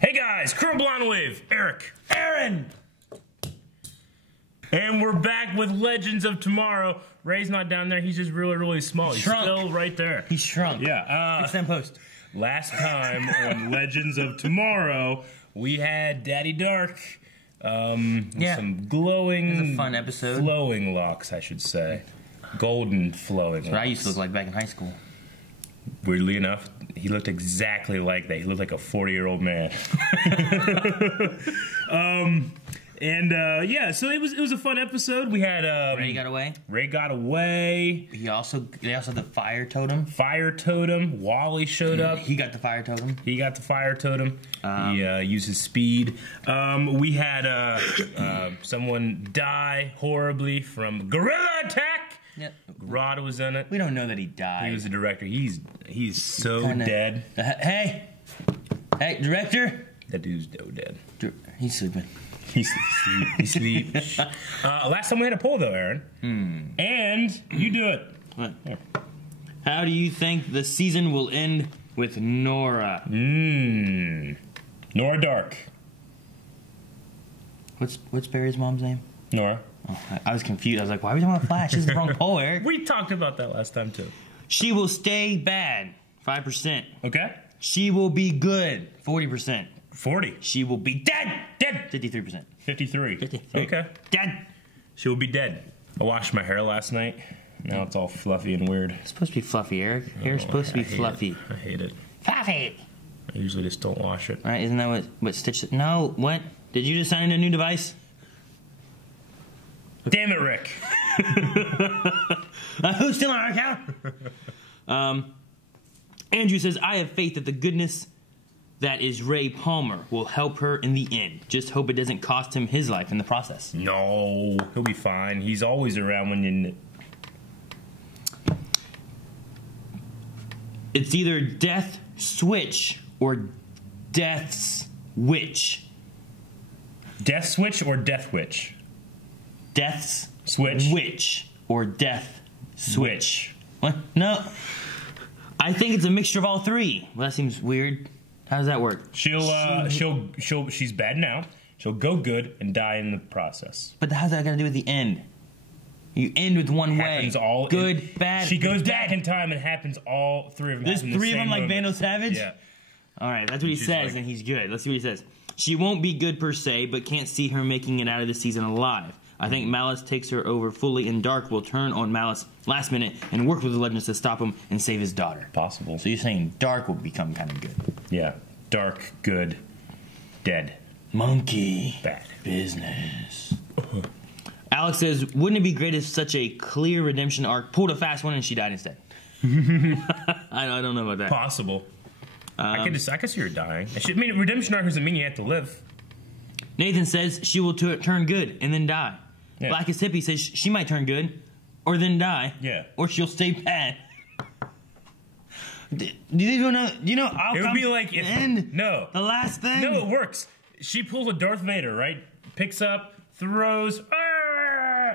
Hey guys, Curl Blonde Wave, Eric, Aaron! And we're back with Legends of Tomorrow. Ray's not down there, he's just really, really small. He's shrunk. Still right there. He shrunk. Yeah. Fix that post. Last time on Legends of Tomorrow, we had Daddy Dark. Some glowing... It was a fun episode. Flowing locks, I should say. Golden flowing That's what I used to look like back in high school. Weirdly enough, he looked exactly like that. He looked like a 40-year-old man. Yeah, so it was a fun episode. We had Ray got away. Ray got away. They also had the fire totem. Fire totem. Wally showed up. He got the fire totem. He got the fire totem. He used his speed. We had someone die horribly from gorilla attack. Yep. Rod was in it. We don't know that he died. He was the director. He's so dead. Hey, director. That dude's so dead. He's sleeping. He sleeps. Last time we had a poll though, Aaron. And you do it. What? How do you think the season will end with Nora? Nora Dark. What's Barry's mom's name? Nora. Oh, I was confused. I was like, why are we talking about Flash? This is the wrong poll, Eric. We talked about that last time too. She will stay bad. 5%. Okay. She will be good. 40%. 40. She will be dead. Dead. 53%. 53. 53. Okay. Dead. She will be dead. I washed my hair last night. Now it's all fluffy and weird. It's supposed to be fluffy, Eric. Hair's supposed to be fluffy. I hate it. Fluffy. I usually just don't wash it. All right, isn't that what Stitch said? No, what? Did you just sign in a new device? Damn it, Rick. Who's still on our account? Andrew says, I have faith that the goodness that is Ray Palmer will help her in the end. Just hope it doesn't cost him his life in the process. No, he'll be fine. He's always around when you... It's either Death Switch or Death's Witch. Death Switch or Death Witch? Death's Switch. Witch or Death Switch. What? No. I think it's a mixture of all three. Well, that seems weird. How does that work? She's bad now. She'll go good and die in the process. But how's that got to do with the end? You end with one happens way. All good, bad. She goes back in time and happens all three of them. There's three of them like Vandal Savage? Yeah. All right, that's what he says, and he's good. Let's see what he says. She won't be good per se, but can't see her making it out of the season alive. I think Malice takes her over fully, and Dark will turn on Malice last minute and work with the Legends to stop him and save his daughter. Possible. So you're saying Dark will become kind of good. Yeah. Dark, good, dead. Monkey. Bad. Business. Alex says, wouldn't it be great if such a clear redemption arc pulled a fast one and she died instead? I don't know about that. Possible. I could see her dying. Redemption arc doesn't mean you have to live. Nathan says she will turn good and then die. Yeah. Blackest Hippie says she might turn good or then die. Yeah. Or she'll stay bad. Do you even know? Do you know? It would be like if, end. No. The last thing. No, it works. She pulls a Darth Vader, right? Picks up, throws,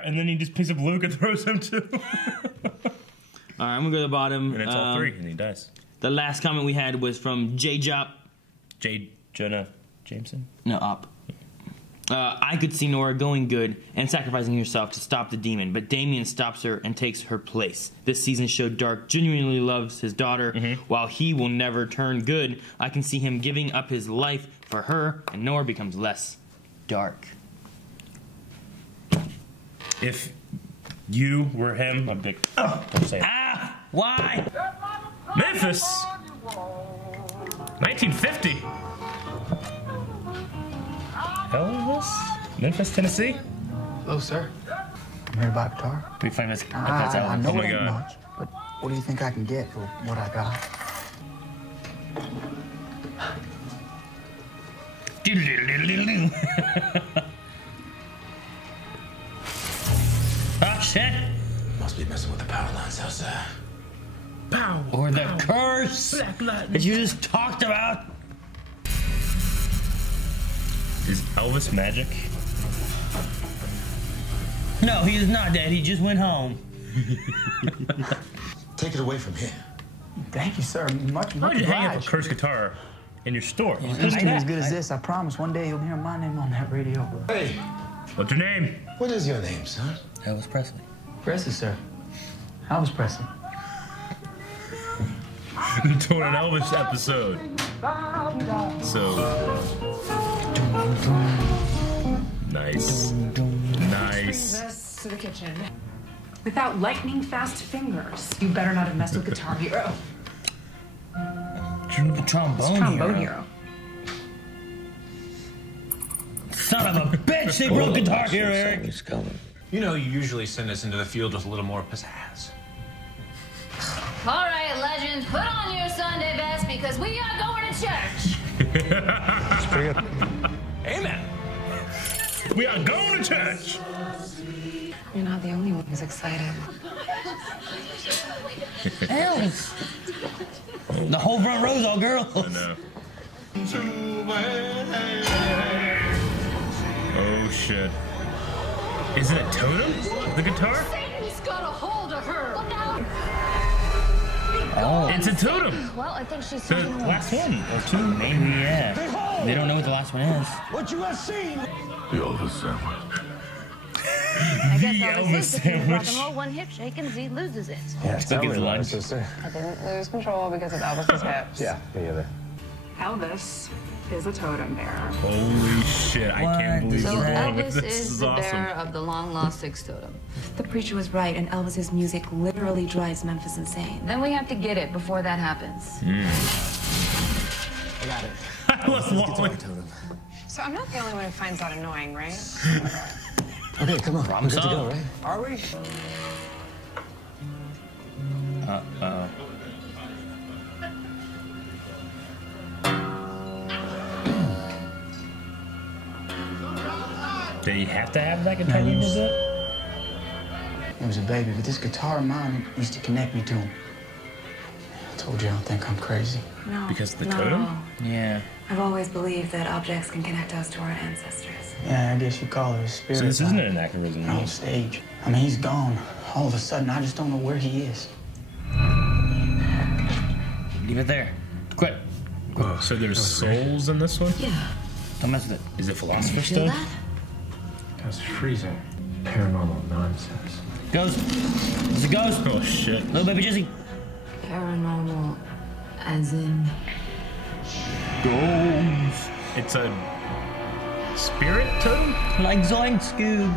and then he just picks up Luke and throws him too. All right, I'm gonna go to the bottom. And it's all three, and he dies. The last comment we had was from J Jop. J Jonah Jameson. No, up. I could see Nora going good and sacrificing herself to stop the demon, but Damien stops her and takes her place. This season showed Dark genuinely loves his daughter. While he will never turn good, I can see him giving up his life for her, and Nora becomes less dark. If you were him, I'd be don't say it. Ah! Why? Memphis! 1950! Elvis? Memphis, Tennessee? Hello, sir. I'm here to buy a guitar. We find this. I know Oh my it ain't God. much, but what do you think I can get for what I got? Oh, shit! Must be messing with the power lines outside. Pow! Or the curse Black lightning. that you just talked about. Is Elvis magic? No, he is not dead. He just went home. Take it away from here. Thank you, sir. Much Why would you hang up a obliged. cursed guitar in your store. It's gonna be as good as this. I promise. One day you'll hear my name on that radio. Hey, What's your name? what is your name, son? Elvis Presley. Presley, sir. Elvis Presley. Doing an Elvis episode. So nice. Nice. Us to the kitchen. Without lightning fast fingers. You better not have messed with Guitar Hero. Trombone Hero. Son of a bitch! They broke Guitar Hero, Eric. He's coming. You know, you usually send us into the field with a little more pizzazz. All right, legends, put on your Sunday best because we are going to church. Amen. We are going to church. You're not the only one who's excited. Elvis. The whole front row's all girls. I know. Oh shit. Is it a totem? The guitar? Satan's got a hold of her. Look out. Oh. It's a totem. Well, I think she's The taking a last one or two. Maybe, yeah. They don't know what the last one is. What you have seen? The Elvis sandwich. I guess The Elvis Elvis is if you rock sandwich. and roll one hip shake and Z loses it. Yeah, Took his lunch. I didn't lose control because of Elvis's hips. Yeah, me either. Elvis is a totem bearer. Holy shit! I can't What? believe So we're wrong. Elvis This is is the awesome. bearer of the long-lost six totem. The preacher was right, and Elvis's music literally drives Memphis insane. Then we have to get it before that happens. I got it. I love Wally. So I'm not the only one who finds that annoying, right? Okay, come on. Problem We're good to go, solved. right? Are we? Uh-oh. They have to have that guitar when you did that? He was a baby, but this guitar of mine used to connect me to him. I told you I don't think I'm crazy. No. Because of the totem? Yeah. I've always believed that objects can connect us to our ancestors. Yeah, I guess you call it a spirit. So this isn't an on anachronism. stage. I mean, he's gone. All of a sudden, I just don't know where he is. Leave it there. Quit. So there's souls in this one? Yeah. Don't mess with it. Is it Philosopher's Feel Stone? that? That's freezing. Paranormal nonsense. Ghost. It's a ghost. Oh shit. Little baby Jizzy. Paranormal, as in. Ghost. It's a spirit totem? Like Zoink Scoob.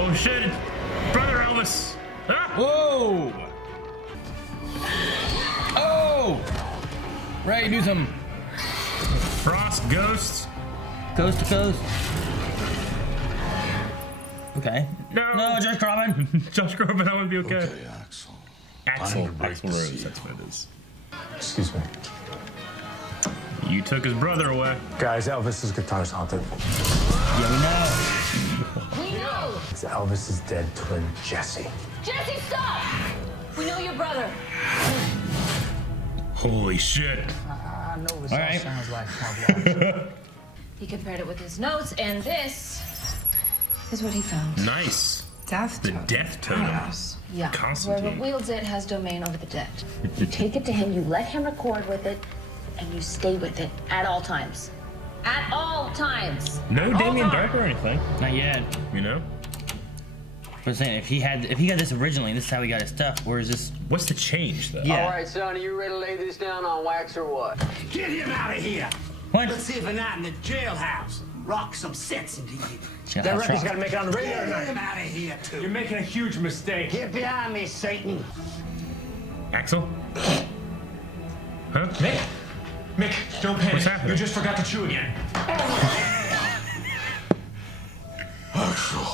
Oh shit! It's Brother Elvis! Ah! Whoa! Oh! Ray, do some Frost ghosts. coast to coast. Okay. No. No, Josh Groban. Josh Groban, I would be okay. Okay, Axel. Axel. I'm gonna Axel break the Rose, seal. that's what it is. Excuse me. You took his brother away. Guys, Elvis's guitar's haunted. Yeah, we know. We know! It's Elvis's dead twin, Jesse. Jesse, stop! We know your brother. Holy shit. I know this All all right. sounds like hogwash. He compared it with his notes, and this is what he found. Nice. Death The totem. death totem. Yeah. Constantine. Whoever wields it has domain over the dead. You take it to him, you let him record with it, and you stay with it at all times. At all times. No All Damien time. Dark or anything, Not yet. you know? But I'm saying, if he got this originally, this is how he got his stuff. Where is this? What's the change, though? Yeah. All right, son, are you ready to lay this down on wax or what? Get him out of here. What? Let's see if a night in the jailhouse rock some sense into you. Jailhouse That record's Rock. gotta make it on the radio Get tonight. him out of here, too. You're making a huge mistake. Get behind me, Satan. Axel? Huh? Mick, don't panic. What's happening? You just forgot to chew again. Axel,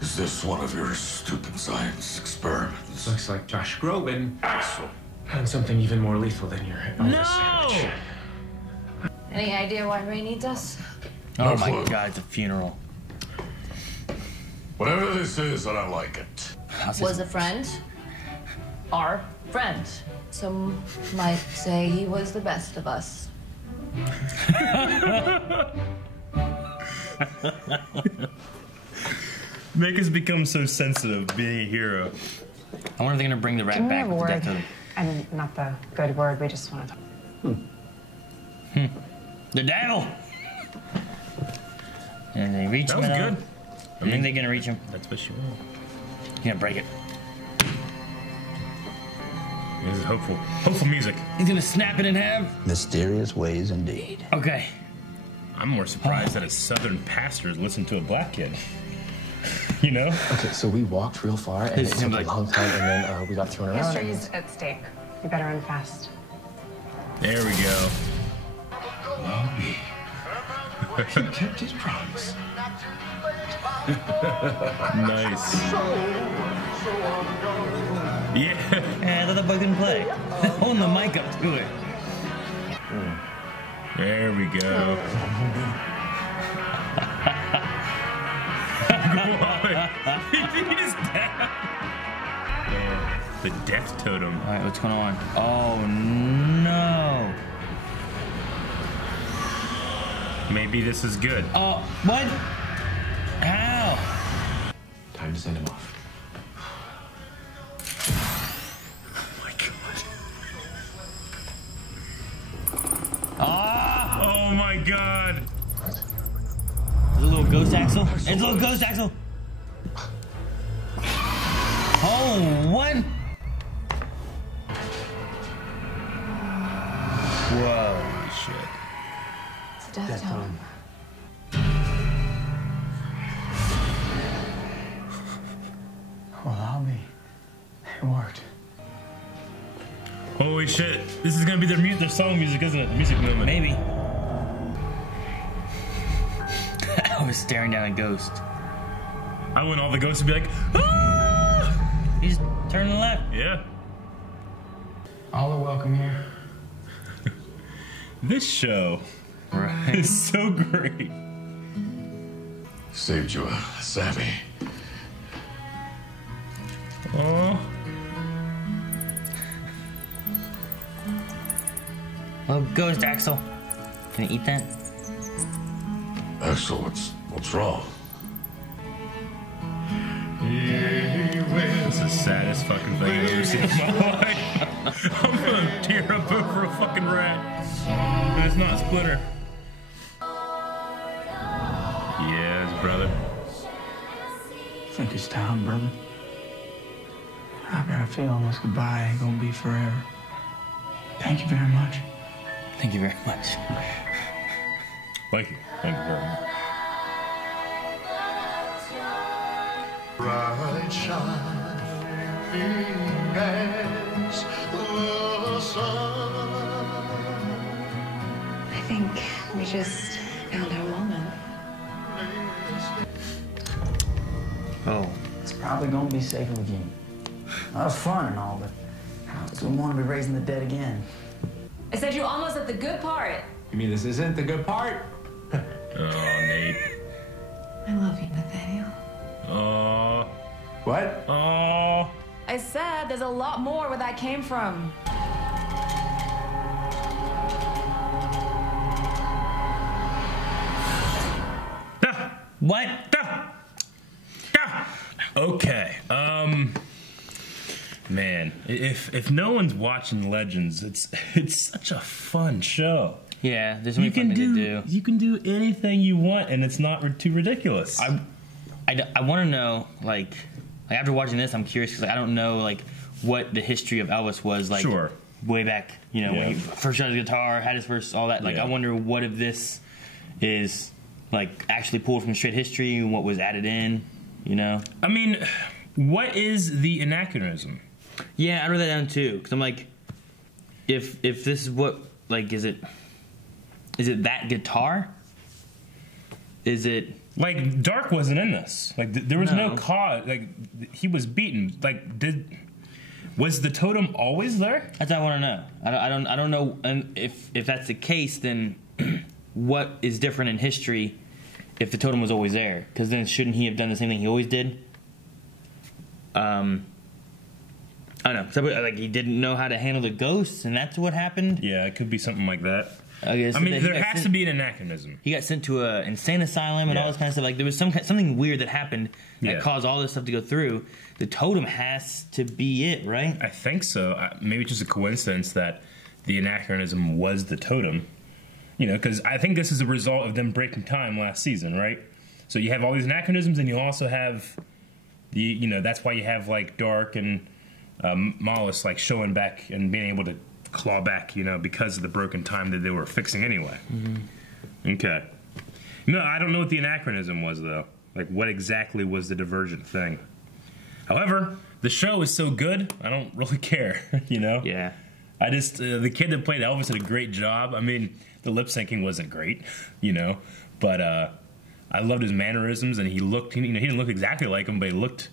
is this one of your stupid science experiments? Looks like Josh Groban Axel. and something even more lethal than your Elvis sandwich. Any idea why Ray needs us? Oh No my clue. God, it's a funeral. Whatever this is, I don't like it. How's Was this? a friend. Our friend. Some might say he was the best of us. Make us become so sensitive being a hero. I wonder if they're gonna bring the rat Give me back a with the word. death totem. I mean, not the good word. We just want to talk. The devil! And they reach him. That was good. I think they're gonna reach him. That's what you want. He's gonna break it. This is hopeful. Hopeful music. He's gonna snap it in half. Mysterious ways indeed. Okay. I'm more surprised that a southern pastor listened to a black kid. You know? Okay, so we walked real far, and it took a long time, and then we got thrown around. History's at stake. You better run fast. There we go. Bobby. He kept his promise. Nice. Yeah. I thought the boy couldn't play. Holding the mic up to it. There we go. He's down. The death totem. All right, what's going on? Oh no. Maybe this is good. Oh, what? How? Time to send him off. Oh my god. Ah! Oh my god. There's a little ghost axle. It's a little ghost axle. Oh, what? Whoa, shit. It's a death totem. Well, I'll be. It worked. Holy shit. This is gonna be their song music, isn't it? The music moment. Maybe. I was staring down a ghost. I want all the ghosts to be like, ah! You just turn to the left. Yeah. All are welcome here. This show is so great. Saved you, Sammy. Oh. Oh, ghost Axel. Can I eat that? Axel, what's wrong? That's the saddest fucking thing I've ever seen in my life. I'm gonna tear up over a fucking rat. And it's not Splitter. Yes, brother. I think it's time, brother. I got a feeling this goodbye ain't gonna be forever. Thank you very much. Thank you very much. Thank you. Thank you very much. Bright shining as the sun. I think we just found our moment. Oh. It's probably gonna be safer with you. That was fun and all, but I don't want to be raising the dead again. I said you almost at the good part. You mean this isn't the good part? Oh, Nate. I love you, Nathaniel. Oh. What? Oh. I said there's a lot more where that came from. What? Okay. Man, if no one's watching Legends, it's such a fun show. Yeah, there's so many fun things to do. You can do anything you want, and it's not too ridiculous. I want to know, like after watching this, I'm curious because I don't know like what the history of Elvis was like. Sure. Way back, when he first got his guitar, had his first all that. Like, I wonder what if this is like actually pulled from straight history and what was added in. I mean, what is the anachronism? Yeah, I wrote that down too because I'm like, if this is what like is it that guitar? Is it like Dark wasn't in this? Like there was no cause. Like he was beaten. Like was the totem always there? That's what I want to know. I don't know. And if that's the case, then what is different in history if the totem was always there? Because then shouldn't he have done the same thing he always did? I don't know. So, like, he didn't know how to handle the ghosts, and that's what happened? Yeah, it could be something like that. I guess. I mean, there has to be an anachronism. He got sent to an insane asylum and all this kind of stuff. Like, there was something weird that happened that caused all this stuff to go through. The totem has to be it, right? I think so. Maybe it's just a coincidence that the anachronism was the totem. You know, because I think this is a result of them breaking time last season, right? So you have all these anachronisms, and you also have that's why you have like Dark and Mollis like showing back and being able to claw back, because of the broken time that they were fixing anyway. Mm-hmm. Okay. No, I don't know what the anachronism was though. Like, what exactly was the divergent thing? However, the show is so good, I don't really care. Yeah. I just the kid that played Elvis did a great job. I mean, the lip syncing wasn't great, but I loved his mannerisms, and he didn't look exactly like him, but he looked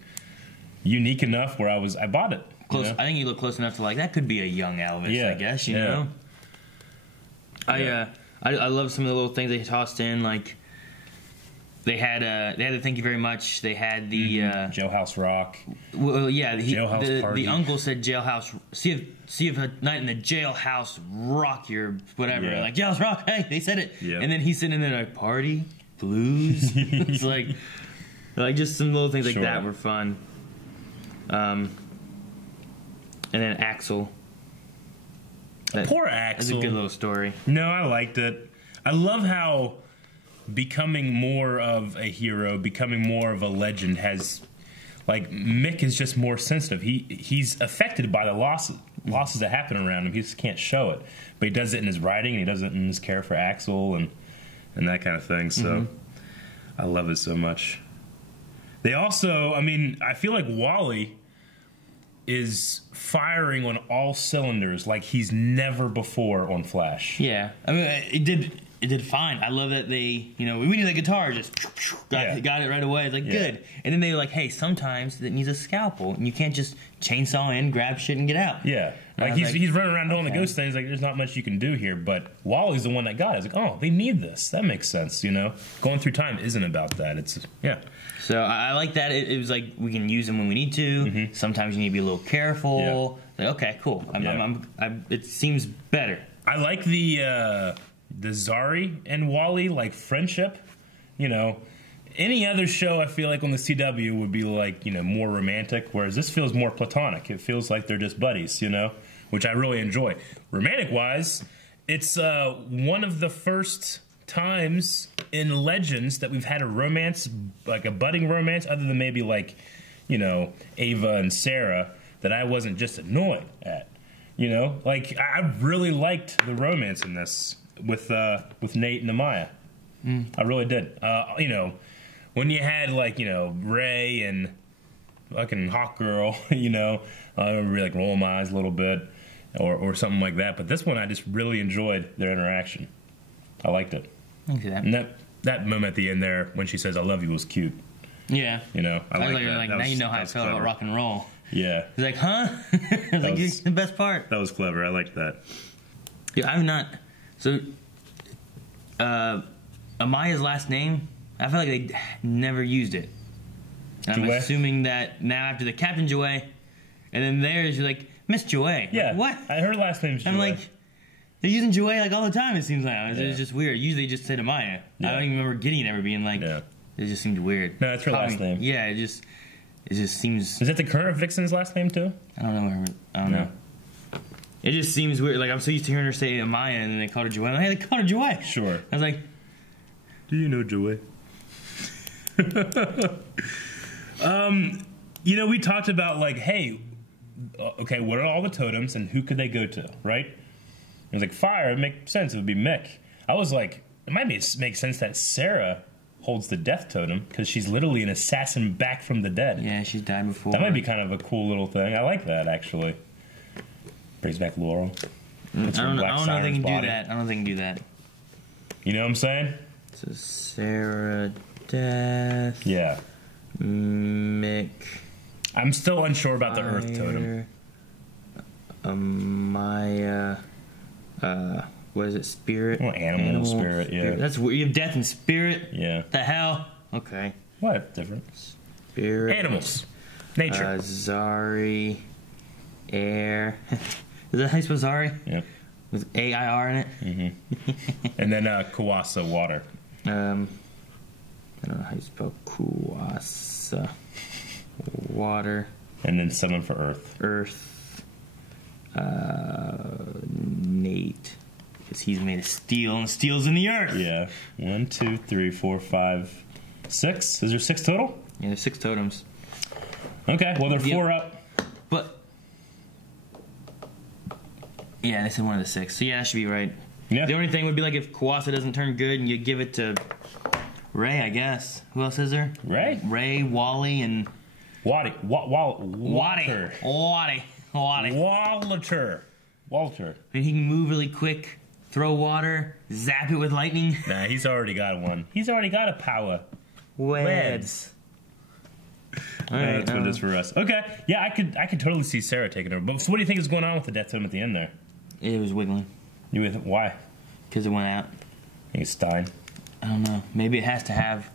unique enough where I bought it. Close. I think he looked close enough to like that could be a young Elvis. I guess you know. I love some of the little things they tossed in. Like they had the Thank You Very Much. They had the Jailhouse Rock. Well, yeah, Jailhouse Party. The uncle said Jailhouse. See if a night in the jailhouse rock your whatever. Yeah. Like Jailhouse Rock. Hey, they said it. Yeah. And then he's sitting in there like party blues. It's like just some little things like that were fun. And then Axel. Poor Axel. That's a good little story. No, I liked it. I love how becoming more of a hero, becoming more of a legend has, like, Mick is just more sensitive. He's affected by the losses that happen around him. He just can't show it. But he does it in his writing, and he does it in his care for Axel and that kind of thing. So I love it so much. They also, I feel like Wally is firing on all cylinders like he's never before on Flash. Yeah, it did fine. I love that they, we need the guitar, just got it right away. It's like good, and then they were like, hey, sometimes it needs a scalpel, and you can't just chainsaw in, grab shit, and get out. Yeah, like he's running around doing the ghost things. Like there's not much you can do here, but Wally's the one that got it. It's like, oh, they need this. That makes sense. Going through time isn't about that. It's So I like that. It was like we can use them when we need to. Mm-hmm. Sometimes you need to be a little careful. Like, okay, cool. It seems better. I like the Zari and Wally like friendship. Any other show I feel like on the CW would be like more romantic, whereas this feels more platonic. It feels like they're just buddies, which I really enjoy. Romantic wise, it's one of the first times in Legends that we've had a romance, like a budding romance, other than maybe like, Ava and Sarah, that I wasn't just annoyed at. Like I really liked the romance in this with Nate and Amaya. I really did. When you had like, Ray and fucking Hawk Girl, I would really like roll my eyes a little bit or something like that. But this one I just really enjoyed their interaction. I liked it. And that moment at the end there when she says "I love you" was cute. Yeah, I like that. Like, now you know how I felt about rock and roll. Yeah, he's like, huh? It's the best part. That was clever. I liked that. Yeah, I'm not. So, Amaya's last name, I feel like they never used it. And I'm assuming that now after the Captain Joy, and then there's you're like Miss Joy. Yeah, like, what? Her last name's Joy. I'm like. They're using Joy like all the time, it seems like. It's just weird. Usually just say Amaya. I don't even remember Gideon ever being like, it just seemed weird. No, it's her last name. Yeah, it just seems... Is that the current Vixen's last name too? I don't know. I don't know. It just seems weird. Like, I'm so used to hearing her say Amaya, and then they called her Joy. I'm like, hey, they called her Joy. Sure. I was like... Do you know Joy? We talked about, like, hey, okay, what are all the totems, and who could they go to, right? It was like fire. It makes sense. It would be Mick. I was like, it might make sense that Sarah holds the death totem because she's literally an assassin back from the dead. Yeah, she's died before. That might be kind of a cool little thing. I like that actually. Brings back Laurel. I don't know if they can do that. I don't think they can do that. You know what I'm saying? So Sarah, death. Yeah. Mick. I'm still unsure about the Earth totem. Amaya. What is it? Spirit? Well, animal spirit, yeah. That's weird. You have death and spirit? Yeah. The hell? Okay. What? Different. Spirit. Animals. Nature. Zari. Air. Is that how you spell sorry? Yeah. With A-I-R in it? Mm-hmm. And then Kawasa, water. I don't know how you spell Kawasa. Water. And then 7 for earth. Earth. Nate. Because he's made of steel, and steel's in the earth. Yeah. 1, 2, 3, 4, 5, 6. Is there 6 total? Yeah, there's 6 totems. Okay, well, they're 4 up. But... yeah, they said one of the 6. So yeah, that should be right. Yeah. The only thing would be like if Kawasa doesn't turn good and you give it to Ray, I guess. Who else is there? Ray? Ray, Wally, and... Walter. Walter. Walter. And he can move really quick, throw water, zap it with lightning. Nah, he's already got one. He's already got a power. Weds. Alright, that's what it is for us. Okay, yeah, I could totally see Sarah taking over. But so what do you think is going on with the death totem at the end there? It was wiggling. Why? Because it went out. I think it's dying. I don't know. Maybe it has to have...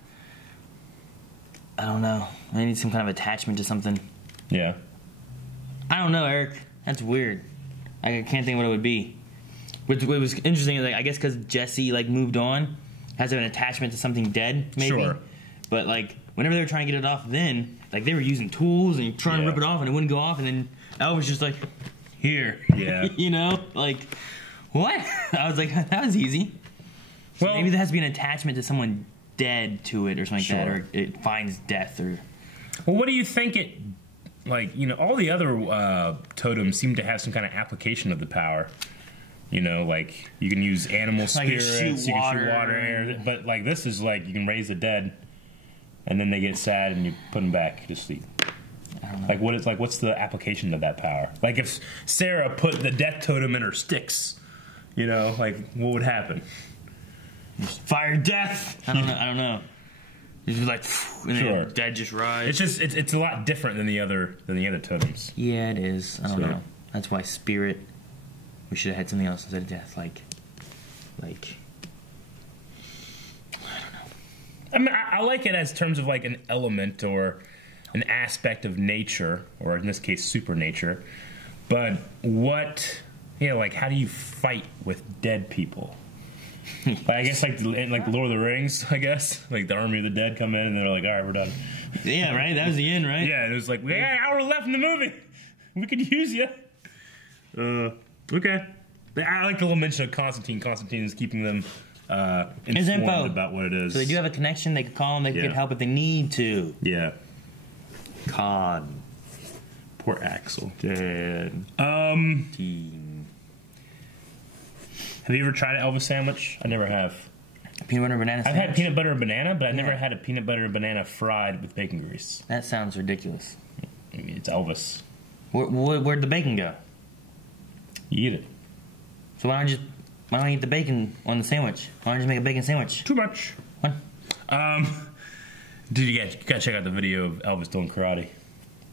I don't know. I need some kind of attachment to something. Yeah. I don't know, Eric. That's weird. I can't think of what it would be. What was interesting is, like, I guess because Jesse moved on, has an attachment to something dead, maybe. Sure. But whenever they were trying to get it off, then they were using tools and trying to rip it off, and it wouldn't go off, and then Elvis just here. Yeah. You know, what? I was like, that was easy. So maybe there has to be an attachment to someone dead to it or something like that, or it finds death, or... Well, what do you think it... all the other totems seem to have some kind of application of the power. You you can use animal spirits, you can shoot water, air, but this is you can raise the dead, and then they get sad and you put them back to sleep. I don't know. What's the application of that power? If Sarah put the death totem in her sticks, what would happen? Just fire death. I don't know. It's just and then dead just rise. It's a lot different than the other totems. Yeah, it is. I don't know. That's why spirit. We should have had something else instead of death. I don't know. I like it as terms of an element or an aspect of nature, or in this case, supernature. But what, how do you fight with dead people? I guess like Lord of the Rings, I guess. The army of the dead come in and they're like, all right, we're done. Yeah, right? That was the end, right? Yeah, it was we got an hour left in the movie. We could use you. Okay. I like the little mention of Constantine. Constantine is keeping them informed about what it is. So they do have a connection. They could call them. They could get help if they need to. Yeah. Cod. Poor Axel. Dead. Have you ever tried an Elvis sandwich? I never have. Peanut butter and banana sandwich? I've had peanut butter and banana, but I've never had a peanut butter and banana fried with bacon grease. That sounds ridiculous. I mean, it's Elvis. Where'd the bacon go? You eat it. So why don't you eat the bacon on the sandwich? Why don't you just make a bacon sandwich? Too much. What? Dude, you gotta check out the video of Elvis doing karate.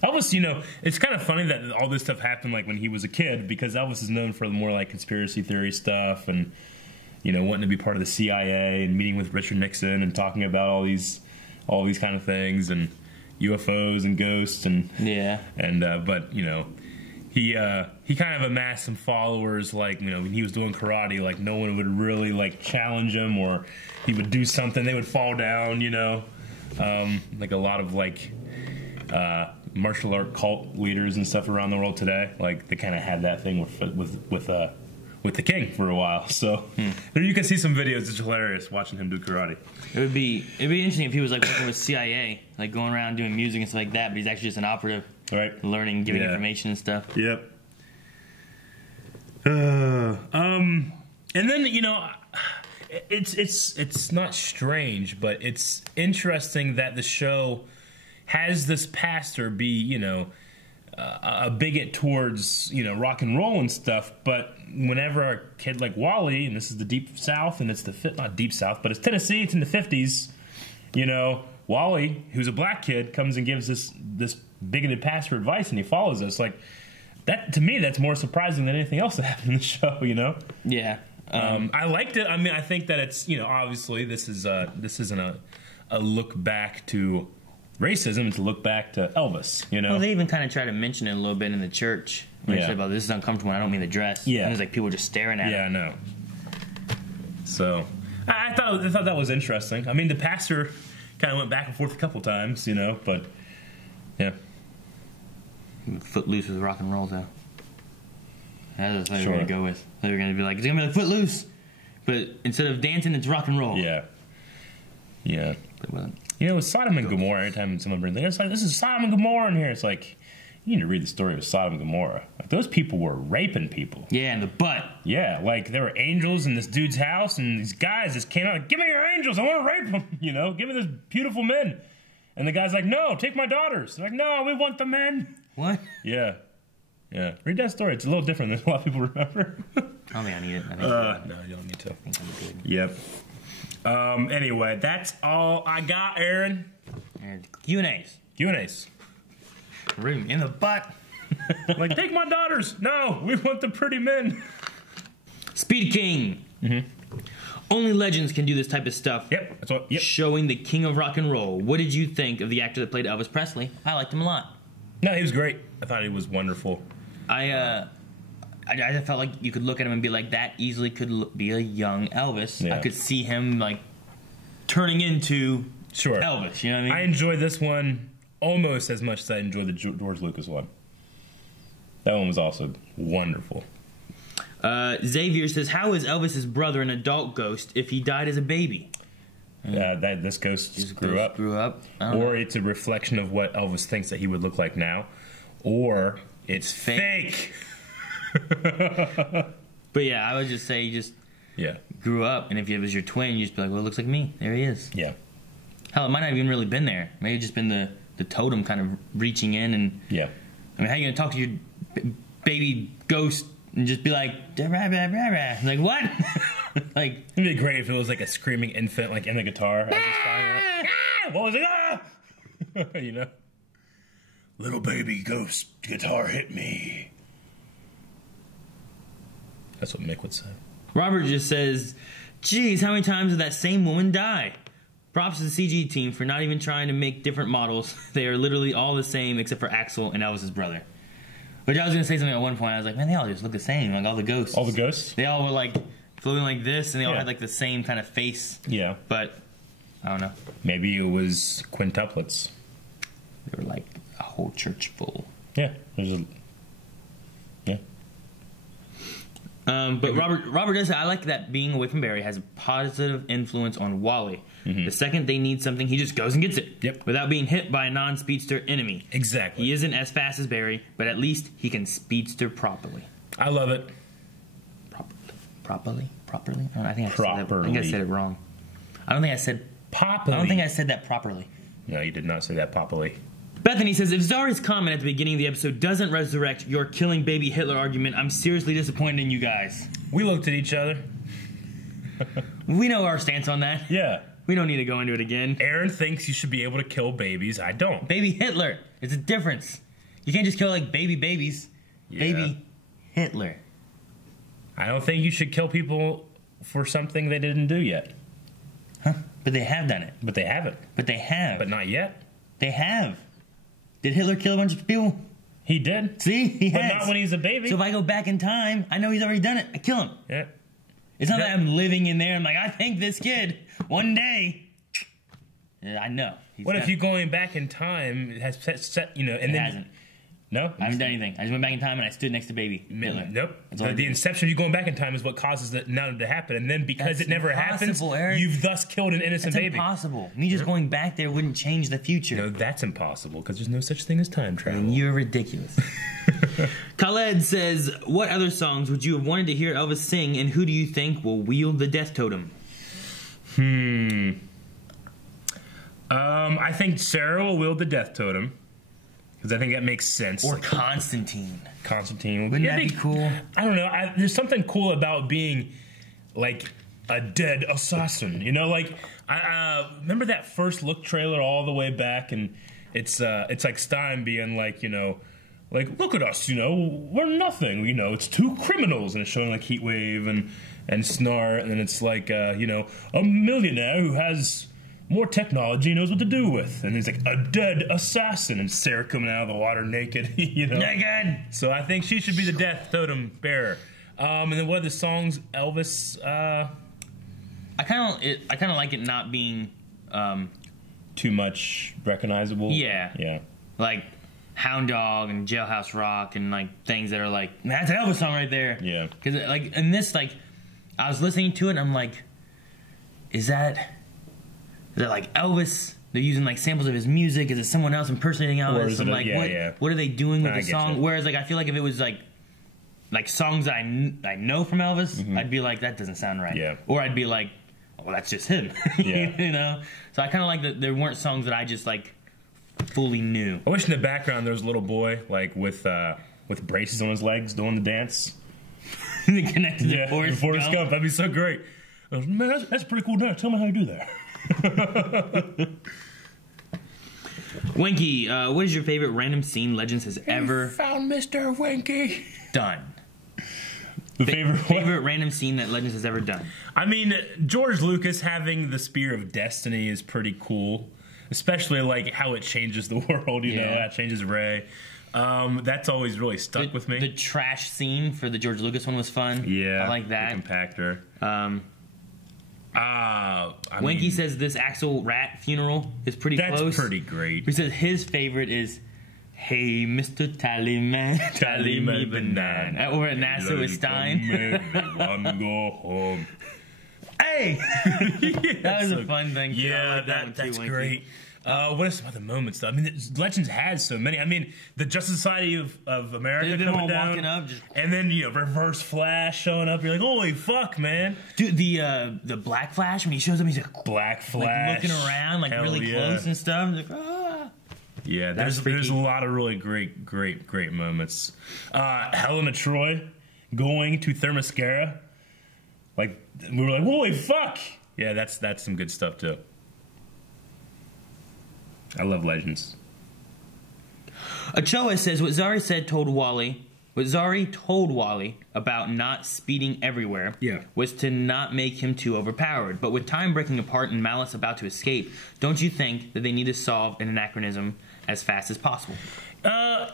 Elvis, it's kind of funny that all this stuff happened when he was a kid, because Elvis is known for the more conspiracy theory stuff and wanting to be part of the CIA and meeting with Richard Nixon and talking about all these kind of things and UFOs and ghosts and but he kind of amassed some followers when he was doing karate, no one would really challenge him, or he would do something, they would fall down, a lot of martial art cult leaders and stuff around the world today, they kind of had that thing with the king for a while. So there you can see some videos. It's hilarious watching him do karate. It'd be interesting if he was working with CIA, going around doing music and stuff like that, but he's actually just an operative, right? Learning, giving information and stuff. Yep. And then it's not strange, but it's interesting that the show has this pastor be, a bigot towards, rock and roll and stuff, but whenever a kid like Wally, and this is the Deep South, and it's not Deep South, but it's Tennessee, it's in the 50s, Wally, who's a black kid, comes and gives this bigoted pastor advice, and he follows us. That, to me, that's more surprising than anything else that happened in the show, Yeah. I liked it. I mean, I think that it's, obviously this isn't a look back to racism and to look back to Elvis, you know? Well, they even kind of try to mention it a little bit in the church. When they said about this is uncomfortable and I don't mean the dress. Yeah. And it's like people just staring at it. Yeah, I know. So, I thought that was interesting. I mean, the pastor kind of went back and forth a couple times, you know, but, yeah. Footloose with rock and roll, though. That's what they were Sure. going to go with. They were going to be like, it's going to be like Footloose, but instead of dancing, it's rock and roll. Yeah. Yeah. But it wasn't. You know, with Sodom and Gomorrah, every time someone brings it's like, this is Sodom and Gomorrah in here, it's like, you need to read the story of Sodom and Gomorrah. Like, those people were raping people. Yeah, in the butt. Yeah, like, there were angels in this dude's house, and these guys just came out like, give me your angels, I want to rape them, you know, give me those beautiful men. And the guy's like, no, take my daughters. They're like, no, we want the men. What? Yeah. Yeah. Read that story. It's a little different than a lot of people remember. I don't think I need it. I think No, you don't need to. I think I'm good. Yep. Anyway, that's all I got, Aaron. And Q&A's. Q&A's. Read 'em in the butt. Like, take my daughters. No, we want the pretty men. Speed King. Mm-hmm. Only legends can do this type of stuff. Yep. That's what. Yep. Showing the king of rock and roll. What did you think of the actor that played Elvis Presley? I liked him a lot. No, he was great. I thought he was wonderful. I felt like you could look at him and be like, that easily could be a young Elvis. Yeah. I could see him like turning into Sure. Elvis. You know what I mean? I enjoyed this one almost as much as I enjoyed the George Lucas one. That one was also wonderful. Xavier says, how is Elvis's brother an adult ghost if he died as a baby? This ghost just grew up. Or it's a reflection of what Elvis thinks that he would look like now. Or it's fake. But yeah, I would just say he just grew up, and if it was your twin, you'd just be like, well, it looks like me. There he is. Yeah. Hell, it might not have even really been there. Maybe just been the totem kind of reaching in and... Yeah. I mean, how are you going to talk to your baby ghost and just be like, rah, rah, rah, rah. Like, what? Like, it'd be great if it was like a screaming infant, like in the guitar. What was it? Ah! You know? Little baby ghost guitar hit me. That's what Mick would say. Robert just says, geez, how many times did that same woman die? Props to the CG team for not even trying to make different models. They are literally all the same except for Axel and Elvis's brother. Which I was going to say something at one point. I was like, man, they all just look the same. Like all the ghosts. All the ghosts? They all were like floating like this, and they all had like the same kind of face. Yeah. But, I don't know. Maybe it was quintuplets. They were like a whole church full. Yeah. But Robert does say, I like that being away from Barry has a positive influence on Wally. Mm-hmm. The second they need something, he just goes and gets it. Yep. Without being hit by a non-speedster enemy. Exactly. He isn't as fast as Barry, but at least he can speedster properly. I love it. Properly? I think Properly. I said it wrong. I don't think I said properly. I don't think I said that properly. No, you did not say that properly. Bethany says, if Zari's comment at the beginning of the episode doesn't resurrect your killing baby Hitler argument, I'm seriously disappointed in you guys. We looked at each other. We know our stance on that. Yeah. We don't need to go into it again. Aaron thinks you should be able to kill babies. I don't. Baby Hitler. It's a difference. You can't just kill like babies. Yeah. Baby Hitler. I don't think you should kill people for something they didn't do yet. Huh? But they have done it. But they haven't. But they have. But not yet. They have. Did Hitler kill a bunch of people? He did. See? He has. But not when he's a baby. So if I go back in time, I know he's already done it. I kill him. Yeah. It's not that I'm living in there. I'm like, I think this kid, one day. I know. What if you going back in time has set you know, and it then hasn't. No, I haven't done anything. I just went back in time and I stood next to baby Hitler. Nope. The inception of you going back in time is what causes that none to happen, and then because That's it never happens, Eric. you've thus killed an innocent That's baby. Impossible. Me just going back there wouldn't change the future. No, that's impossible because there's no such thing as time travel. And you're ridiculous. Khaled says, what other songs would you have wanted to hear Elvis sing, and who do you think will wield the death totem? I think Sarah will wield the death totem. Because I think that makes sense. Or Constantine. Constantine. Wouldn't that be cool? I don't know. There's something cool about being, like, a dead assassin. You know, like, I remember that first Look trailer all the way back, and it's like Stein being like, you know, like, look at us, you know, we're nothing. You know, it's two criminals. And it's showing, like, Heatwave and Snart. And then it's like, you know, a millionaire who has more technology knows what to do with. And he's like, a dead assassin. And Sarah coming out of the water naked, you know. Naked! So I think she should be the death totem bearer. And then what are the songs? Elvis, I kind of like it not being too much recognizable. Yeah. Yeah. Like Hound Dog and Jailhouse Rock and like things that are like, that's an Elvis song right there. Yeah. Because like in this, like I was listening to it and I'm like, is that like Elvis? They're using like samples of his music. Is it someone else impersonating Elvis? I'm like, what are they doing with the song? You. Whereas like I feel like if it was like songs I know from Elvis, I'd be like, that doesn't sound right. Yeah. Or I'd be like, well, that's just him. Yeah. You know? So I kind of like that there weren't songs that I just like fully knew. I wish in the background there was a little boy like with braces on his legs doing the dance. Connected to Forrest Gump. That'd be so great. I was, man, that's a pretty cool dance. Tell me how you do that. Winky, what is your favorite random scene Legends has ever found Mr. Winky done? The favorite random scene that Legends has ever done. I mean, George Lucas having the Spear of Destiny is pretty cool, especially like how it changes the world. You know, how it changes Rey. That's always really stuck with me. The trash scene for the George Lucas one was fun. Yeah, I like that. The compactor. Winky says this Axel Rat funeral is pretty close. That's pretty great. He says his favorite is, "Hey, Mr. Tallyman, tally me banana." Over at NASA with Stein. Go home. Hey! That was a fun thing. Yeah, that's great. What are some other moments, though? I mean, Legends had so many. I mean, the Justice Society of America They're coming all down, walking up, and then Reverse Flash showing up. You're like, holy fuck, man! Dude, the Black Flash when he shows up, he's like Black Flash, like looking around, like really close and stuff. He's like, ah. Yeah, there's a lot of really great moments. Helena Troy going to Themyscira, like we were like, holy fuck! Yeah, that's some good stuff too. I love Legends. Ochoa says what Zari told Wally about not speeding everywhere was to not make him too overpowered. But with time breaking apart and Malice about to escape, don't you think that they need to solve an anachronism as fast as possible?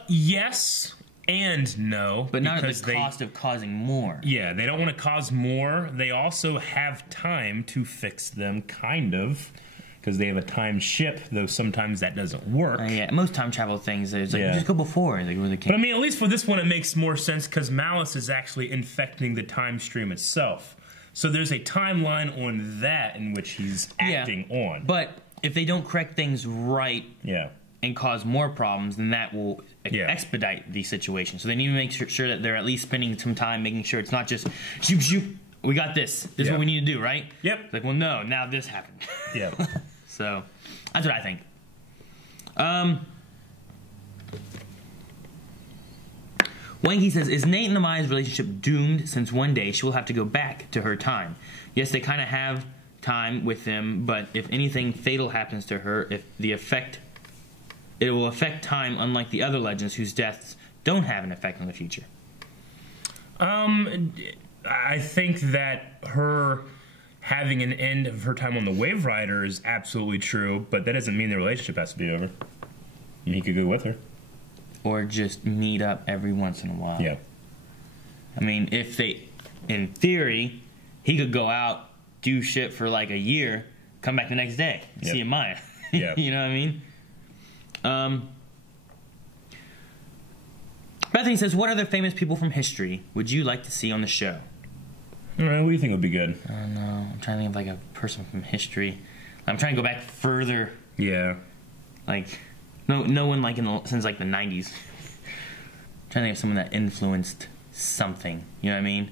Yes and no. But not at the cost of causing more. Yeah, they don't want to cause more. They also have time to fix them, kind of. Because they have a time ship, though sometimes that doesn't work. Yeah, most time travel things, it's like, just go before. Like, but I mean, at least for this one, it makes more sense because Malice is actually infecting the time stream itself. So there's a timeline on that in which he's acting on. But if they don't correct things right and cause more problems, then that will expedite the situation. So they need to make sure that they're at least spending some time making sure it's not just, shoot, shoot, we got this. This is what we need to do, right? Yep. It's like, well, no, now this happened. Yeah. So, that's what I think. Wanky says, is Nate and Amaya's relationship doomed since one day she will have to go back to her time? Yes, they kind of have time with them, but if anything fatal happens to her, it will affect time unlike the other legends whose deaths don't have an effect on the future. I think that her having an end of her time on the Wave Rider is absolutely true, but that doesn't mean the relationship has to be over. I mean, he could go with her. Or just meet up every once in a while. Yeah. I mean, in theory, he could go out, do shit for like a year, come back the next day, see Amaya. Yeah. You know what I mean? Bethany says, what other famous people from history would you like to see on the show? All right, what do you think would be good? I don't know. I'm trying to think of like a person from history. I'm trying to go back further. Yeah. Like, no one like since like the 90s. I'm trying to think of someone that influenced something. You know what I mean?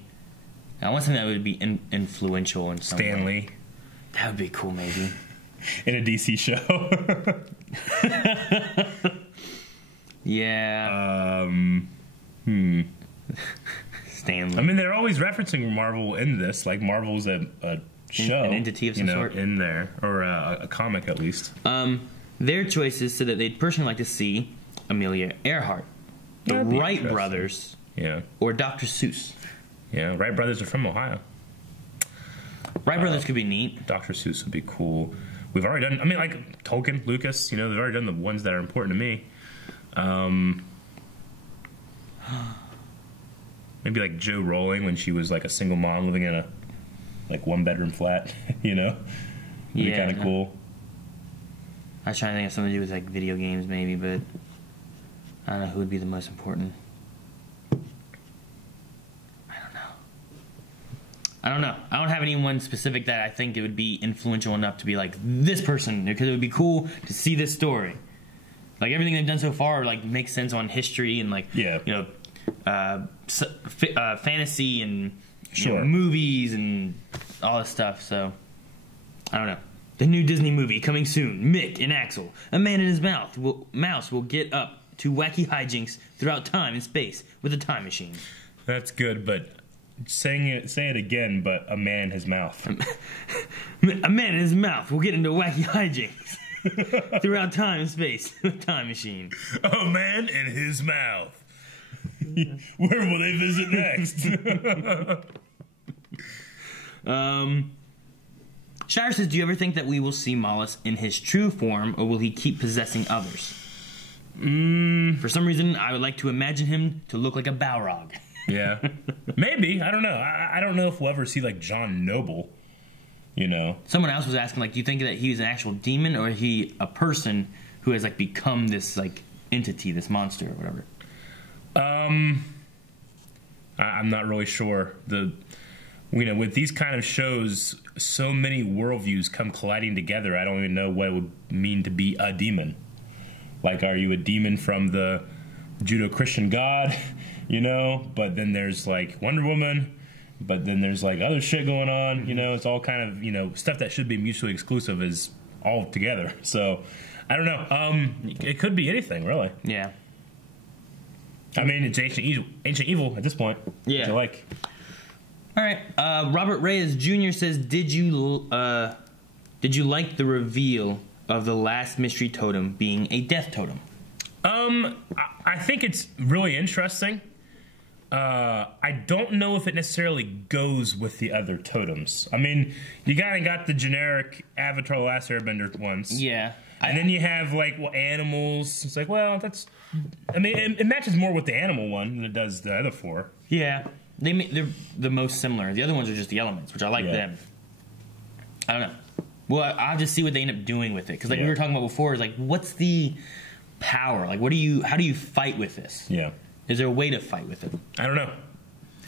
I want something that would be influential in some Stan way. Lee. That would be cool, maybe. In a DC show. Yeah. Stanley. I mean, they're always referencing Marvel in this. Like, Marvel's a show. An entity of some sort. In there. Or a comic, at least. Their choices said that they'd personally like to see Amelia Earhart, the Wright brothers, or Dr. Seuss. Yeah, Wright brothers are from Ohio. Wright brothers could be neat. Dr. Seuss would be cool. we've already done. I mean, like Tolkien, Lucas. You know, they've already done the ones that are important to me. Maybe like Joe Rowling when she was like a single mom living in a like 1-bedroom flat. You know, would be kind of cool. I was trying to think of something to do with like video games, maybe, but I don't know who would be the most important. I don't know. I don't have anyone specific that I think it would be influential enough to be like this person, because it would be cool to see this story. Like everything they've done so far, like makes sense on history and like you know, fantasy and you know, movies and all this stuff. So I don't know. The new Disney movie coming soon. Mick and Axel, a man in his mouse will get up to wacky hijinks throughout time and space with a time machine. That's good, but say it again, but a man in his mouth. A man in his mouth will get into wacky hijinks throughout time and space with a time machine. A man in his mouth. Where will they visit next? Shire says, do you ever think that we will see Mollis in his true form, or will he keep possessing others? For some reason, I would like to imagine him to look like a Balrog. Yeah. Maybe. I don't know. I don't know if we'll ever see, like, John Noble, you know. Someone else was asking, like, do you think that he's an actual demon, or is he a person who has, like, become this, like, entity, this monster or whatever? I'm not really sure. You know, with these kind of shows, so many worldviews come colliding together. I don't even know what it would mean to be a demon. Like, are you a demon from the Judeo-Christian God, you know? But then there's, like, Wonder Woman. But then there's, like, other shit going on. You know, it's all kind of, you know, stuff that should be mutually exclusive is all together. So, I don't know. It could be anything, really. Yeah. I mean, it's ancient evil at this point. Yeah. Which I like. All right. Robert Reyes Jr. says, did you like the reveal of the last mystery totem being a death totem? I think it's really interesting. I don't know if it necessarily goes with the other totems. I mean, you kind of got the generic Avatar: The Last Airbender ones. Yeah. And then you have, like, animals. It's like, well, that's... I mean, it matches more with the animal one than it does the other four. Yeah. They're the most similar. The other ones are just the elements, which I like them. I don't know. Well, I'll just see what they end up doing with it. Because, like we were talking about before, is like, what's the power? Like, how do you fight with this? Yeah. Is there a way to fight with it? I don't know.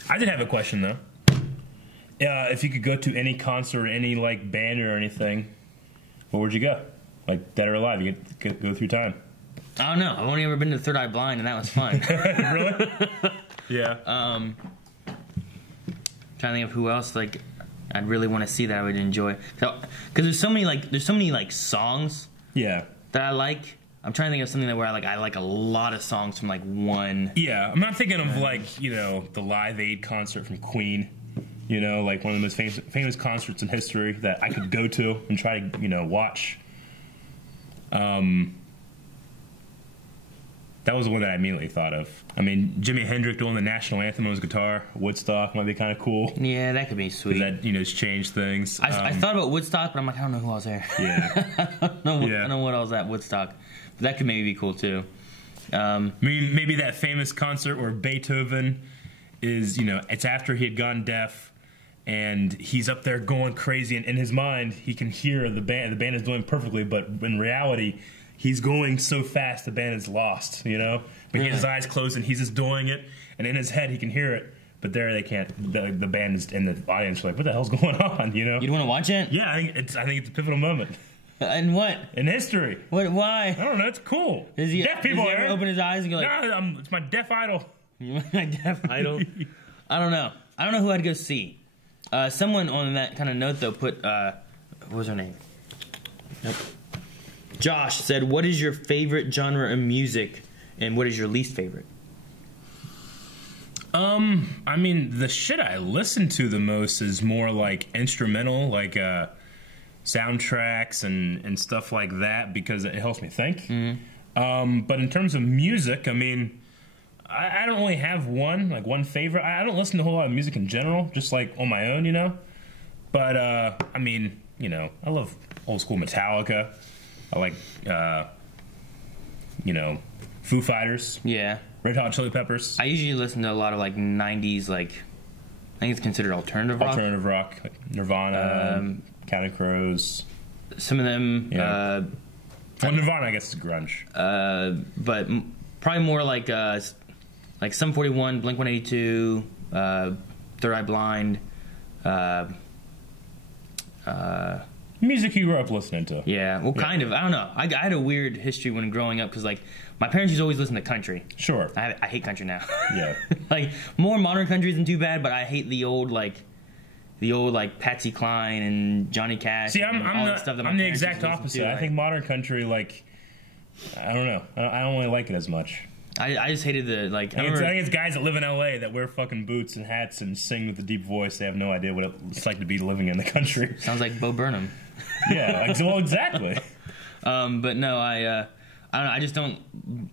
I did have a question, though. If you could go to any concert, any, like, band or anything, where would you go? Like, dead or alive, you could go through time. I don't know. I've only ever been to Third Eye Blind, and that was fun. Really? Yeah. Trying to think of who else, like, I'd really want to see that I would enjoy. Because there's so many songs. Yeah. That I like. I'm trying to think of something where I like a lot of songs from like one. Yeah, I'm not thinking of like, you know, the Live Aid concert from Queen. You know, like one of the most famous concerts in history that I could go to and try to, you know, watch. That was the one that I immediately thought of. I mean, Jimi Hendrix doing the national anthem on his guitar, Woodstock might be kind of cool. Yeah, that could be sweet. That, you know, it's changed things. I thought about Woodstock, but I'm like, I don't know who else there. Yeah. I don't know what else at Woodstock. But that could maybe be cool too. I mean, maybe that famous concert where Beethoven is, you know, it's after he had gone deaf, and he's up there going crazy, and in his mind, he can hear the band. The band is doing perfectly, but in reality, he's going so fast, the band is lost, you know? But he has his eyes closed, and he's just doing it, and in his head, he can hear it, but there they can't. The band is in the audience, like, what the hell's going on, you know? You'd want to watch it? Yeah, I think it's a pivotal moment. And what? In history. What? Why? I don't know, it's cool. Deaf people ever open his eyes and go like, no, it's my deaf idol. My deaf idol? I don't know. I don't know who I'd go see. Someone on that kind of note, though, put, what was her name? Nope. Josh said, what is your favorite genre of music, and what is your least favorite? I mean, the shit I listen to the most is more like instrumental, like soundtracks and stuff like that, because it helps me think. Mm-hmm. But in terms of music, I mean, I don't really have one favorite. I don't listen to a whole lot of music in general, just like on my own, you know. But I mean, you know, I love old school Metallica. I like, Foo Fighters. Yeah. Red Hot Chili Peppers. I usually listen to a lot of like 90s, like I think it's considered alternative rock. Alternative rock, like Nirvana, Counting Crows. Some of them. Yeah. Well, Nirvana, I guess, is grunge. But probably more like Sum 41, Blink 182, Third Eye Blind. Music you grew up listening to. Yeah, well, kind of. I don't know. I had a weird history when growing up because, like, my parents used to always listen to country. Sure. I hate country now. Yeah. Like, more modern country isn't too bad, but I hate the old Patsy Cline and Johnny Cash. See, I'm the exact opposite. I think modern country, like, I don't know. I don't really like it as much. I just hated the, like... I think it's guys that live in L.A. that wear fucking boots and hats and sing with a deep voice. They have no idea what it's like to be living in the country. Sounds like Bo Burnham. Yeah, well, exactly. But no, I don't know. I just don't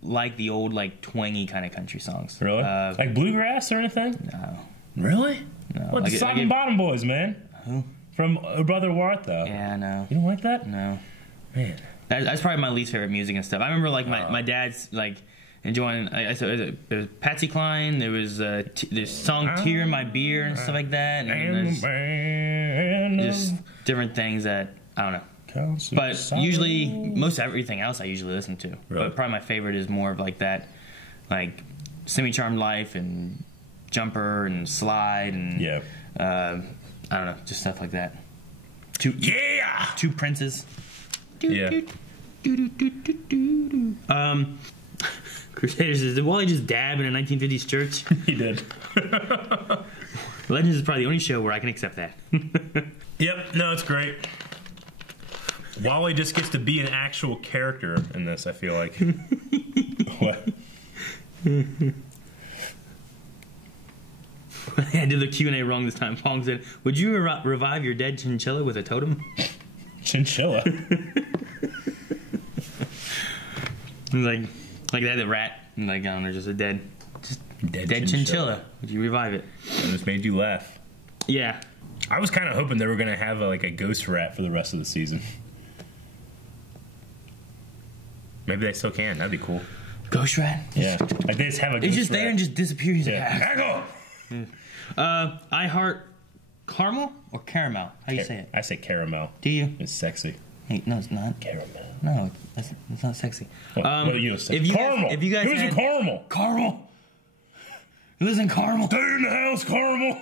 like the old, like, twangy kind of country songs. Really? Like bluegrass or anything? No. Really? No. What, the Sodom and Bottom Boys, man? Who? From Brother Wartha. Yeah, no. You don't like that? No. Man. That's probably my least favorite music and stuff. I remember, like, my dad's, like... enjoying. There was Patsy Cline. There was this song "Tear in My Beer" and stuff like that. And just different things that I don't know. But usually, most everything else I usually listen to. Really? But probably my favorite is more of like that, like "Semi Charmed Life" and "Jumper" and "Slide" and I don't know, just stuff like that. Two Princes. Yeah. Crusaders says, did Wally just dab in a 1950s church? He did. Legends is probably the only show where I can accept that. Yep, no, it's great. Wally just gets to be an actual character in this, I feel like. What? I did the Q&A wrong this time. Pong said, would you revive your dead chinchilla with a totem? Chinchilla? Like they had a rat, and like, I don't know, just a dead chinchilla. Would you revive it? It just made you laugh. Yeah. I was kind of hoping they were going to have a ghost rat for the rest of the season. Maybe they still can. That'd be cool. Ghost rat? Yeah. Like they just have a ghost rat. It's just there and just disappears. Yeah. I heart caramel or caramel? How do you say it? I say caramel. Do you? It's sexy. Wait, no, it's not. Caramel. No, it's not sexy. What you say? Caramel. If you guys Who's had, a caramel? Caramel. You listen, caramel. Stay in the house, caramel.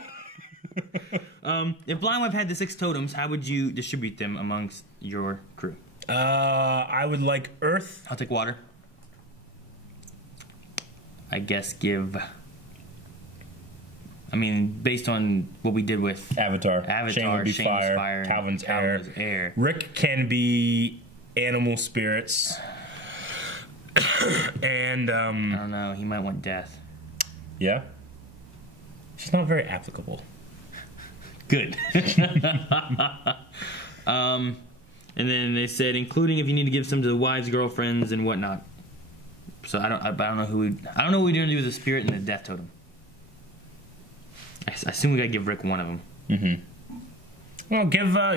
If Blind Wife had the 6 totems, how would you distribute them amongst your crew? I would like earth. I'll take water. I guess based on what we did with Avatar. Shane would be fire. Calvin's air. Rick can be animal spirits. And I don't know. He might want death. Yeah. She's not very applicable. Good. And then they said, including if you need to give some to the wives, girlfriends, and whatnot. So I don't know who I don't know what we're gonna do with the spirit and the death totem. I assume we gotta give Rick one of them. Mm-hmm. Well,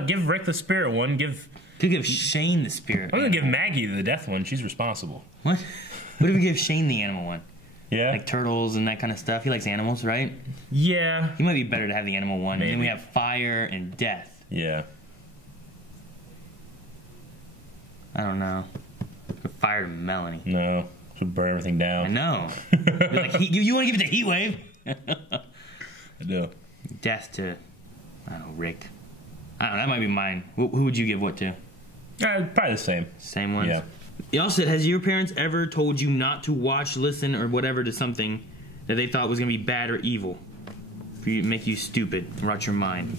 give Rick the spirit one. Could give Shane the spirit. I'm gonna give Maggie the death one. She's responsible. What? What if we give Shane the animal one? Yeah. Like turtles and that kind of stuff. He likes animals, right? Yeah. He might be better to have the animal one. Maybe. And then we have fire and death. Yeah. I don't know. Fire to Melanie. No. Should burn everything down. I know. Like, you want to give it to Heat Wave? I do. Death to, I don't know, Rick. I don't know, that might be mine. Who would you give what to? Probably the same. Same ones? Yeah. Y'all said, has your parents ever told you not to watch, listen, or whatever to something that they thought was going to be bad or evil? Make you stupid, rot your mind?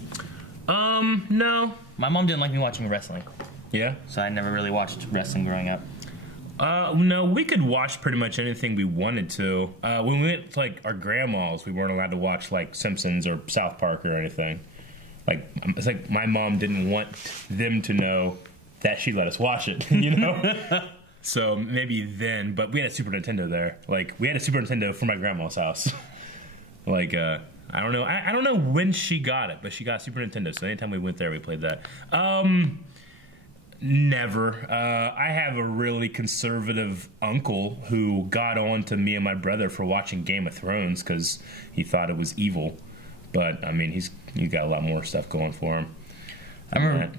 No. My mom didn't like me watching wrestling. Yeah? So I never really watched wrestling growing up. No, we could watch pretty much anything we wanted to. When we went to, like, our grandma's, we weren't allowed to watch, like, Simpsons or South Park or anything. Like, it's like my mom didn't want them to know that she let us watch it, you know? So maybe then, but we had a Super Nintendo there. Like, we had a Super Nintendo from my grandma's house. Like, I don't know. I don't know when she got it, but she got a Super Nintendo, so anytime we went there, we played that. Never. I have a really conservative uncle who got on to me and my brother for watching Game of Thrones because he thought it was evil. But I mean, he's got a lot more stuff going for him. I remember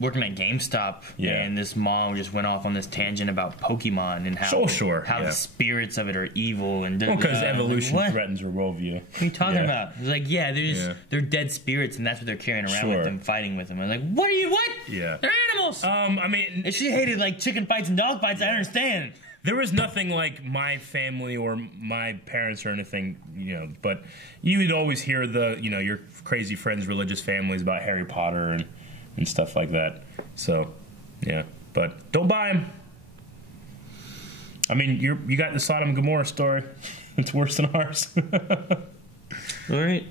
working at GameStop, and this mom just went off on this tangent about Pokemon and how the spirits of it are evil and because evolution threatens your worldview. What are you talking about? It's like, they're dead spirits, and that's what they're carrying around with them, fighting with them. I was like, what? Yeah, they're animals. I mean, if she hated like chicken fights and dog fights, I understand. There was nothing like my family or my parents or anything, but you would always hear your crazy friends' religious families about Harry Potter and stuff like that. So, yeah, but don't buy them. I mean, you got the Sodom and Gomorrah story. It's worse than ours. All right.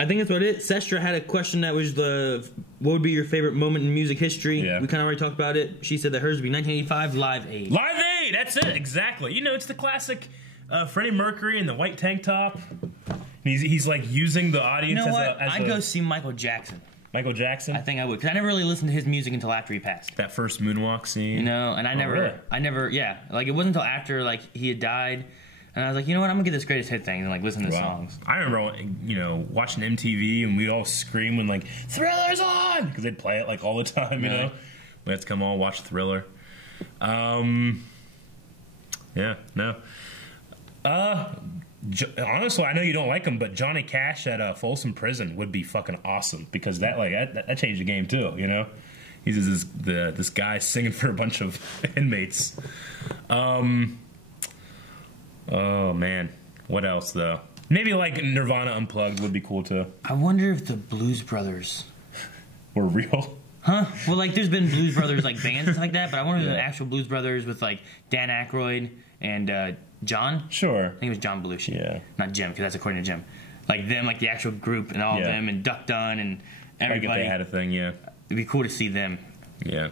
I think that's about it. Sestra had a question that was what would be your favorite moment in music history? Yeah. We kind of already talked about it. She said that hers would be 1985 Live Aid. Live Aid! That's it, exactly. It's the classic Freddie Mercury in the white tank top. He's like using the audience I'd go see Michael Jackson. Michael Jackson? I think I would, because I never really listened to his music until after he passed. That first moonwalk scene? And I never, like it wasn't until after like he had died, and I was like, you know what, I'm gonna get this greatest hit thing and like listen to songs. I remember, watching MTV and we'd all scream when like Thriller's on, because they'd play it like all the time, Let's come all watch Thriller. Honestly, I know you don't like him, but Johnny Cash at Folsom Prison would be fucking awesome, because that changed the game too. He's this guy singing for a bunch of inmates. Oh man, what else though? Maybe like Nirvana Unplugged would be cool too. I wonder if the Blues Brothers were real. Huh? Well, like there's been Blues Brothers like bands like that, but I wonder if the actual Blues Brothers with like Dan Aykroyd and John? Sure. I think it was John Belushi. Yeah. Not Jim, because that's according to Jim. Like them, like the actual group and all of them, and Duck Dunn and everybody. I get they had a thing, yeah. It'd be cool to see them. Yeah.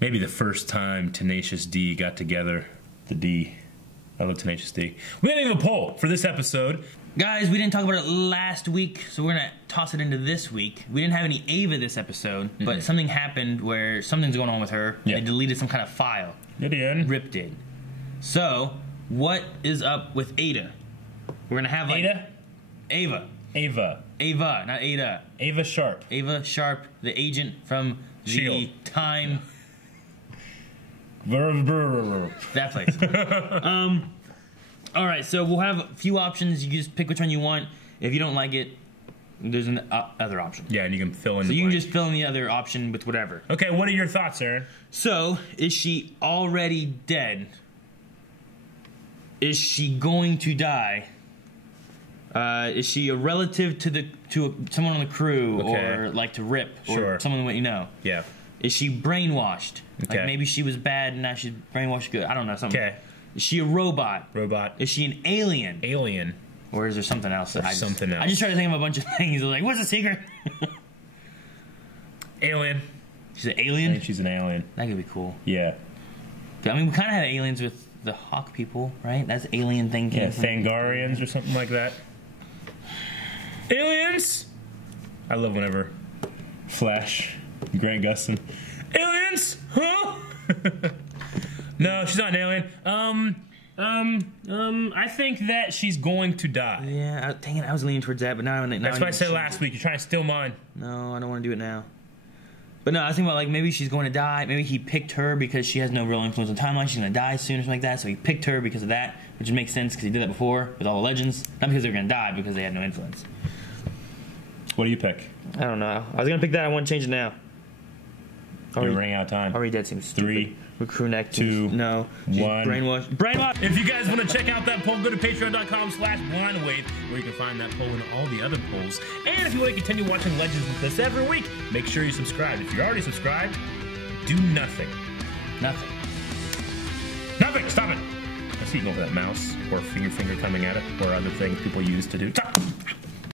Maybe the first time Tenacious D got together. The D. I love Tenacious D. We didn't have a poll for this episode. Guys, we didn't talk about it last week, so we're going to toss it into this week. We didn't have any Ava this episode, but something happened where something's going on with her. Yeah. They deleted some kind of file. It did. Ripped it. So, what is up with Ada? We're going to have like... Ava, not Ada. Ava Sharp. Ava Sharp, the agent from the Time... that place. All right, so we'll have a few options. You just pick which one you want. If you don't like it, there's an other option. Yeah, and you can fill in. So you can just fill in the other option with whatever. Okay, what are your thoughts, Aaron? So, is she already dead? Is she going to die? Is she a relative to someone on the crew, or like to Rip, or someone that you know? Yeah. Is she brainwashed? Okay. Like maybe she was bad and now she's brainwashed good. I don't know, something. Okay. Is she a robot? Robot. Is she an alien? Alien. Or is there something else? I just try to think of a bunch of things. I was like, what's the secret? Alien. She's an alien? I think she's an alien. That could be cool. Yeah. I mean, we kind of had aliens with the Hawk people, right? That's alien thinking. Yeah, Thangarians or something like that. Aliens! I love whenever Flash, Grant Gustin. Aliens? Huh? No, she's not an alien. I think that she's going to die. Yeah, dang it, I was leaning towards that, but now that's what I said last week. You're trying to steal mine. No, I don't want to do it now. But no, I was thinking about like maybe she's going to die. Maybe he picked her because she has no real influence on the timeline. She's going to die soon or something like that. So he picked her because of that, which makes sense because he did that before with all the legends. Not because they're going to die, because they had no influence. What do you pick? I don't know. I was going to pick that. I want to change it now. We're running out of time. Already dead seems stupid. 3, Recruit neck. 2, no. 1. Brainwash. If you guys want to check out that poll, go to patreon.com/blindwave, where you can find that poll and all the other polls. And if you want to continue watching Legends with us every week, make sure you subscribe. If you're already subscribed, do nothing. Nothing. Stop it. I see you go for that mouse or finger coming at it, or other things people use to do. Stop.